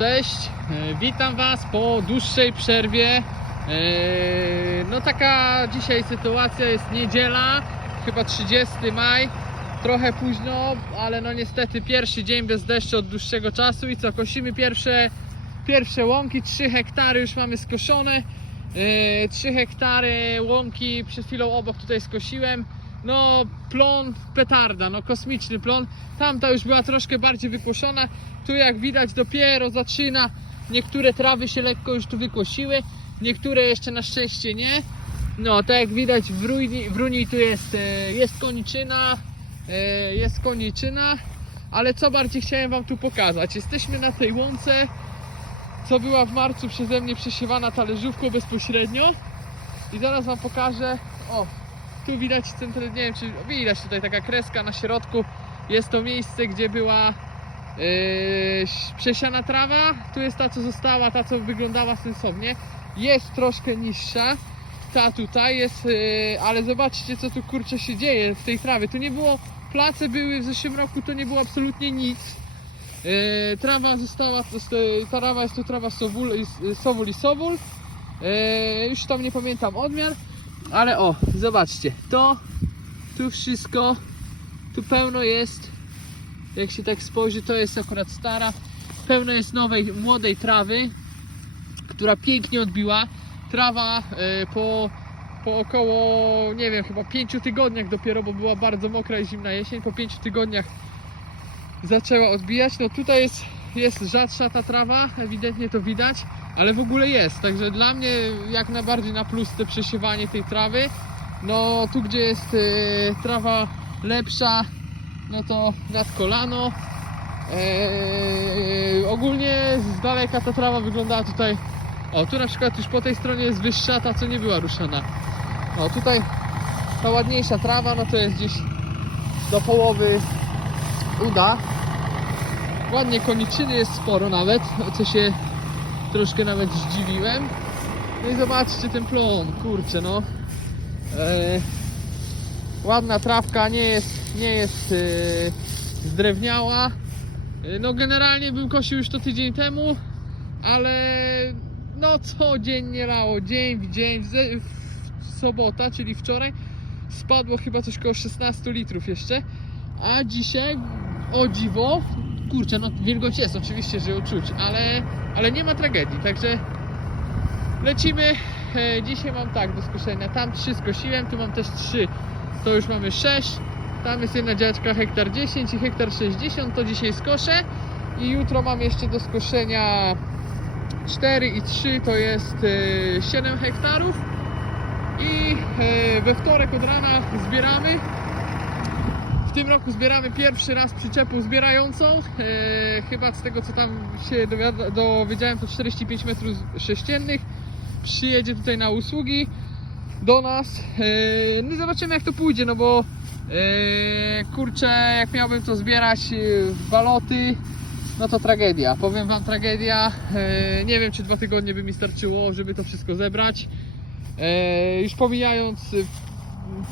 Cześć, e, witam Was po dłuższej przerwie. E, No taka dzisiaj sytuacja jest niedziela, chyba 30 maj. Trochę późno, ale no niestety pierwszy dzień bez deszczu od dłuższego czasu i co, kosimy pierwsze, pierwsze łąki, 3 hektary już mamy skoszone. 3 hektary łąki przed chwilą obok tutaj skosiłem. No plon petarda, no kosmiczny plon. Tamta już była troszkę bardziej wykoszona. Tu jak widać dopiero zaczyna. Niektóre trawy się lekko już tu wykosiły, niektóre jeszcze na szczęście nie. No, tak jak widać w Runi, w Runi tu jest, e, jest koniczyna, e, jest koniczyna, ale co bardziej chciałem Wam tu pokazać. Jesteśmy na tej łące, co była w marcu przeze mnie przesiewana talerzówką bezpośrednio. I zaraz Wam pokażę. O, tu widać centralnie, nie wiem czy widać tutaj taka kreska na środku. Jest to miejsce, gdzie była Yy, przesiana trawa, tu jest ta co została, ta co wyglądała sensownie. Jest troszkę niższa, ta tutaj jest, yy, ale zobaczcie co tu kurczę się dzieje w tej trawie. Tu nie było, place były w zeszłym roku, to nie było absolutnie nic. Yy, trawa została, trawa jest to trawa sowul, sowul i sowul. Yy, już tam nie pamiętam odmiar, ale o, zobaczcie, to tu wszystko, tu pełno jest jak się tak spojrzy, to jest akurat stara. Pełno jest nowej, młodej trawy, która pięknie odbiła. Trawa e, po, po około, nie wiem, chyba 5 tygodniach dopiero, bo była bardzo mokra i zimna jesień. Po 5 tygodniach zaczęła odbijać. No tutaj jest, jest rzadsza ta trawa, ewidentnie to widać, ale w ogóle jest. Także dla mnie jak najbardziej na plus te przesiewanie tej trawy. No tu gdzie jest e, trawa lepsza, no to nad kolano. Eee, ogólnie z daleka ta trawa wyglądała tutaj. O, tu na przykład już po tej stronie jest wyższa, ta co nie była ruszana. O, tutaj ta ładniejsza trawa, no to jest gdzieś do połowy uda. Ładnie koniczyny jest sporo nawet, co się troszkę nawet zdziwiłem. No i zobaczcie ten plon, kurczę no. Eee, ładna trawka, nie jest, nie jest yy, zdrewniała. Yy, No generalnie bym kosił już to tydzień temu, ale no codziennie lało, dzień w dzień, w, w sobota, czyli wczoraj spadło chyba coś koło 16 litrów jeszcze, a dzisiaj o dziwo, kurczę, no wilgoć jest oczywiście, że ją czuć, ale, ale nie ma tragedii, także lecimy. E, Dzisiaj mam tak do skoszenia, tam trzy skosiłem, tu mam też trzy to już mamy 6. Tam jest jedna działeczka hektar 10 i hektar 60, to dzisiaj skoszę. I jutro mam jeszcze do skoszenia 4 i 3, to jest e, 7 hektarów. I e, we wtorek od rana zbieramy. W tym roku zbieramy pierwszy raz przyczepą zbierającą. E, chyba z tego co tam się dowiedziałem, to 45 metrów sześciennych. Przyjedzie tutaj na usługi do nas. E, No zobaczymy jak to pójdzie, no bo e, kurczę, jak miałbym to zbierać e, w baloty, no to tragedia. Powiem wam tragedia. E, Nie wiem czy dwa tygodnie by mi starczyło, żeby to wszystko zebrać. E, Już pomijając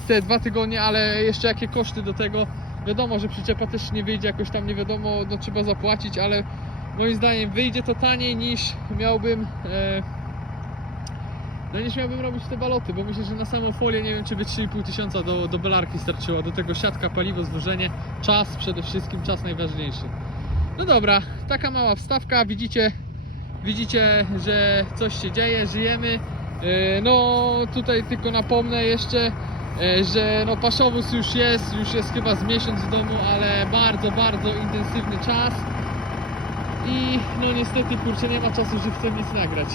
te dwa tygodnie, ale jeszcze jakie koszty do tego. Wiadomo, że przyczepa też nie wyjdzie jakoś tam nie wiadomo, no trzeba zapłacić, ale moim zdaniem wyjdzie to taniej niż miałbym e, no niż miałbym robić te baloty, bo myślę, że na samą folię nie wiem, czy by 3,5 tysiąca do, do belarki starczyło. Do tego siatka, paliwo, zwożenie, czas przede wszystkim, czas najważniejszy. No dobra, taka mała wstawka, widzicie, widzicie, że coś się dzieje, żyjemy. E, No tutaj tylko napomnę jeszcze, że no paszowóz już jest, już jest chyba z miesiąc w domu, ale bardzo, bardzo intensywny czas. I no niestety kurczę nie ma czasu żywcem nic nagrać.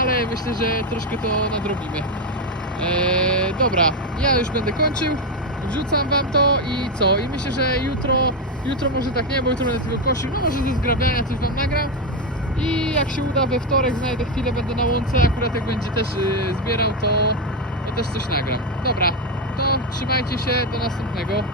Ale myślę, że troszkę to nadrobimy. Eee, dobra, ja już będę kończył. Wrzucam wam to i co? I myślę, że jutro, jutro może tak nie, bo jutro będę tego kosił, no może ze zgrabiania coś wam nagram. I jak się uda we wtorek, znajdę chwilę, będę na łące, akurat jak będzie też yy, zbierał, to, to też coś nagram. Dobra, to trzymajcie się, do następnego.